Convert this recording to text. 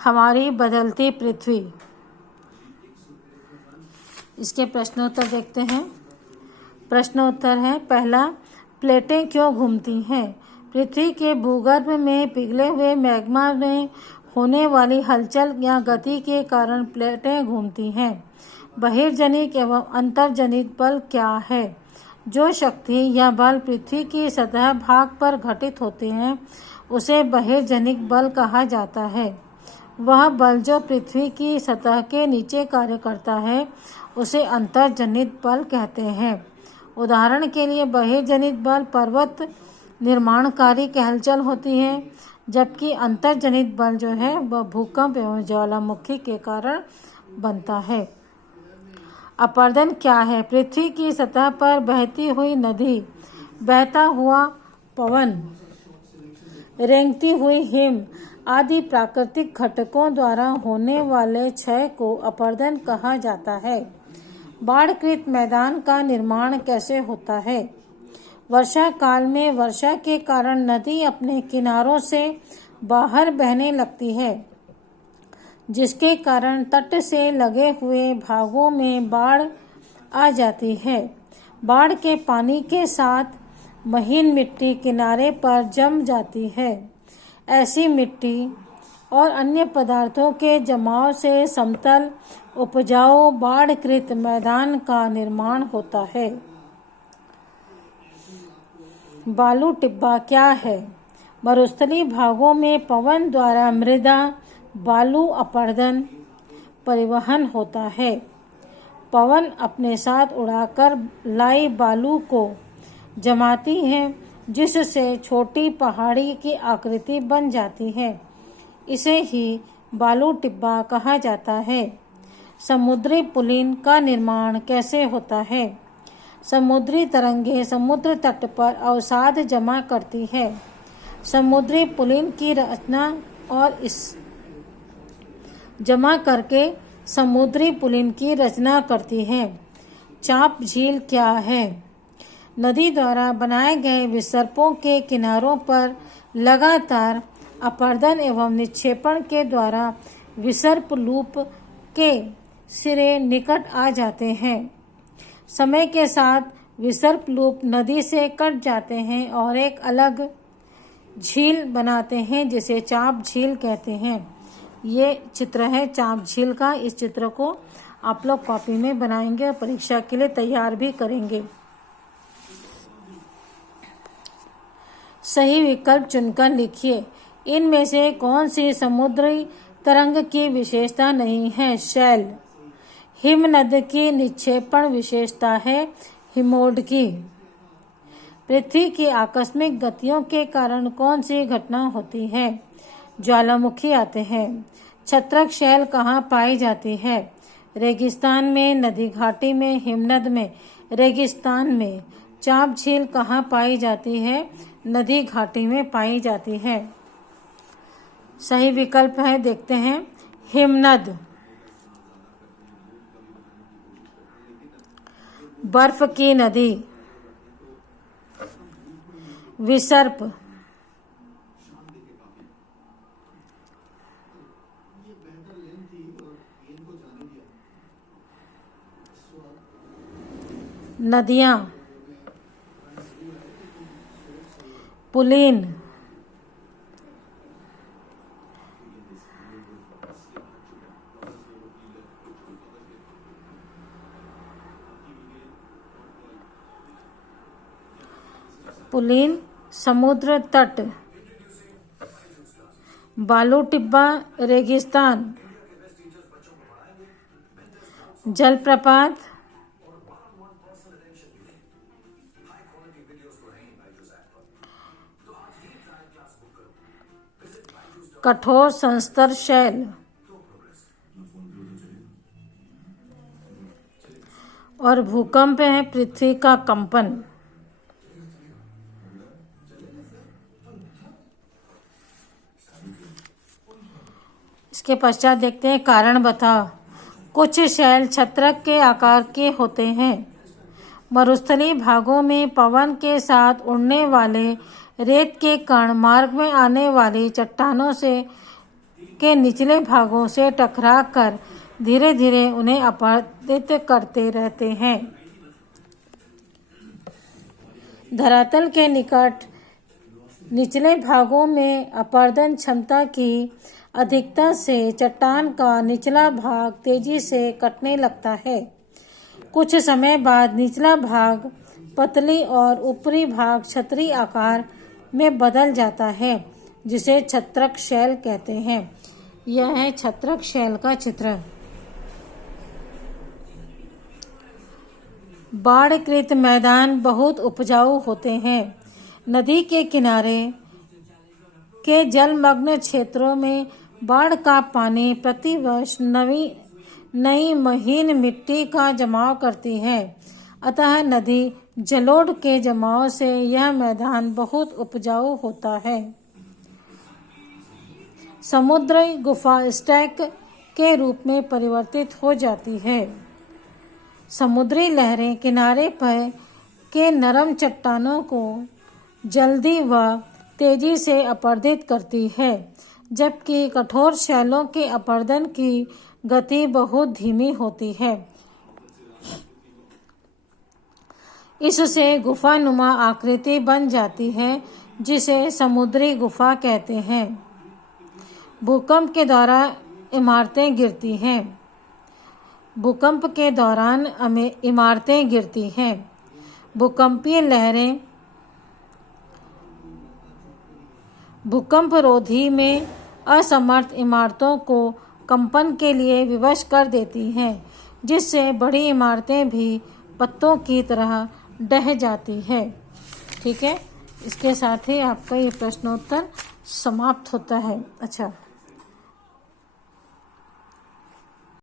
हमारी बदलती पृथ्वी। इसके प्रश्नोत्तर देखते हैं। प्रश्नोत्तर है, पहला, प्लेटें क्यों घूमती हैं? पृथ्वी के भूगर्भ में पिघले हुए मैग्मा में होने वाली हलचल या गति के कारण प्लेटें घूमती हैं। बहिर्जनित एवं अंतर्जनित बल क्या है? जो शक्ति या बल पृथ्वी की सतह भाग पर घटित होते हैं उसे बहिर्जनित बल कहा जाता है। वह बल जो पृथ्वी की सतह के नीचे कार्य करता है उसे अंतर्जनित बल कहते हैं। उदाहरण के लिए बहिर्जनित बल पर्वत निर्माणकारी हलचल होती है, जबकि अंतर्जनित बल जो है वह भूकंप एवं ज्वालामुखी के कारण बनता है। अपरदन क्या है? पृथ्वी की सतह पर बहती हुई नदी, बहता हुआ पवन, रेंगती हुई हिम आदि प्राकृतिक घटकों द्वारा होने वाले क्षय को अपरदन कहा जाता है। बाढ़कृत मैदान का निर्माण कैसे होता है? वर्षा काल में वर्षा के कारण नदी अपने किनारों से बाहर बहने लगती है, जिसके कारण तट से लगे हुए भागों में बाढ़ आ जाती है। बाढ़ के पानी के साथ महीन मिट्टी किनारे पर जम जाती है। ऐसी मिट्टी और अन्य पदार्थों के जमाव से समतल उपजाऊ बाढ़कृत मैदान का निर्माण होता है। बालू टिब्बा क्या है? मरुस्थलीय भागों में पवन द्वारा मृदा बालू अपरदन परिवहन होता है। पवन अपने साथ उड़ाकर लाई बालू को जमाती है, जिससे छोटी पहाड़ी की आकृति बन जाती है। इसे ही बालू टिब्बा कहा जाता है। समुद्री पुलिन का निर्माण कैसे होता है? समुद्री तरंगें समुद्र तट पर अवसाद जमा करती है। समुद्री पुलिन की रचना और इस जमा करके समुद्री पुलिन की रचना करती है। चाप झील क्या है? नदी द्वारा बनाए गए विसर्पों के किनारों पर लगातार अपरदन एवं निक्षेपण के द्वारा विसर्प लूप के सिरे निकट आ जाते हैं। समय के साथ विसर्प लूप नदी से कट जाते हैं और एक अलग झील बनाते हैं, जिसे चाप झील कहते हैं। ये चित्र है चाप झील का। इस चित्र को आप लोग कॉपी में बनाएंगे और परीक्षा के लिए तैयार भी करेंगे। सही विकल्प चुनकर लिखिए। इनमें से कौन सी समुद्री तरंग की विशेषता नहीं है? शैल। हिमनद की निक्षेपण विशेषता है हिमोड की। पृथ्वी की आकस्मिक गतियों के कारण कौन सी घटना होती है? ज्वालामुखी आते हैं। छत्रक शैल कहाँ पाई जाती है? रेगिस्तान में, नदी घाटी में, हिमनद में। रेगिस्तान में। चाप झील कहाँ पाई जाती है? नदी घाटी में पाई जाती है। सही विकल्प है, देखते हैं, हिमनद। बर्फ की नदी। विसर्प। नदियां। पुलिन। पुलिन समुद्र तट। बालू टिब्बा रेगिस्तान। जलप्रपात। कठोर संस्तर शैल। और भूकंप है पृथ्वी का कंपन। इसके पश्चात देखते हैं, कारण बताओ। कुछ शैल छत्रक के आकार के होते हैं। मरुस्थलीय भागों में पवन के साथ उड़ने वाले रेत के कण मार्ग में आने वाली चट्टानों से के निचले भागों से टकराकर धीरे धीरे उन्हें अपरदित करते रहते हैं। धरातल के निकट निचले भागों में अपरदन क्षमता की अधिकता से चट्टान का निचला भाग तेजी से कटने लगता है। कुछ समय बाद निचला भाग पतली और ऊपरी भाग छतरी आकार में बदल जाता है, जिसे छत्रक शैल कहते हैं। यह है छत्रक शैल का चित्र। बाढ़कृत मैदान बहुत उपजाऊ होते हैं। नदी के किनारे के जलमग्न क्षेत्रों में बाढ़ का पानी प्रतिवर्ष नई महीन मिट्टी का जमाव करती है, अतः नदी जलोढ़ के जमाव से यह मैदान बहुत उपजाऊ होता है। समुद्री गुफा स्टैक के रूप में परिवर्तित हो जाती है। समुद्री लहरें किनारे पर के नरम चट्टानों को जल्दी व तेजी से अपरदित करती है, जबकि कठोर शैलों के अपरदन की गति बहुत धीमी होती है। इससे गुफानुमा आकृति बन जाती है, जिसे समुद्री गुफा कहते हैं। भूकंप के दौरान इमारतें गिरती हैं। भूकंप के दौरान इमारतें गिरती हैं। भूकंपीय लहरें भूकंपरोधी में असमर्थ इमारतों को कंपन के लिए विवश कर देती हैं, जिससे बड़ी इमारतें भी पत्तों की तरह ढह जाती है। ठीक है, इसके साथ ही आपका ये प्रश्नोत्तर समाप्त होता है। अच्छा।